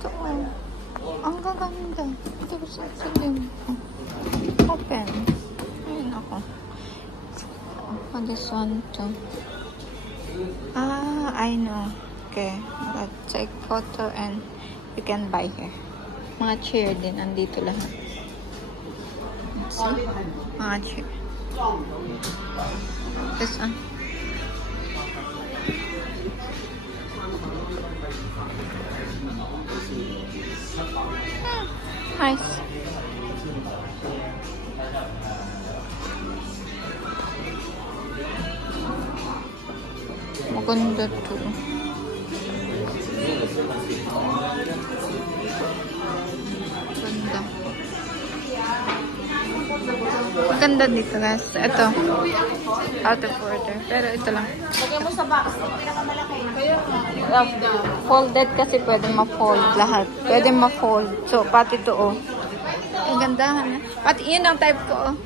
Ito, oh. Ang gaganda. Ito, sige. Open. Ayun ako. Oh, this one too. Ah, I know. Okay. Let's take photo and you can buy here. Mga chair din. Andito lahat. Let's see. Mga chair. This one. Nice. Maganda to. Maganda. Maganda dito guys. Ito. Out of order. Pero ito lang. Lagyan mo sa box. Pinakamalaki. Folded kasi pwede ma-fold lahat. Pwede ma-fold. So, pati ito oh. Ang gandahan. Pati yun ang type ko oh.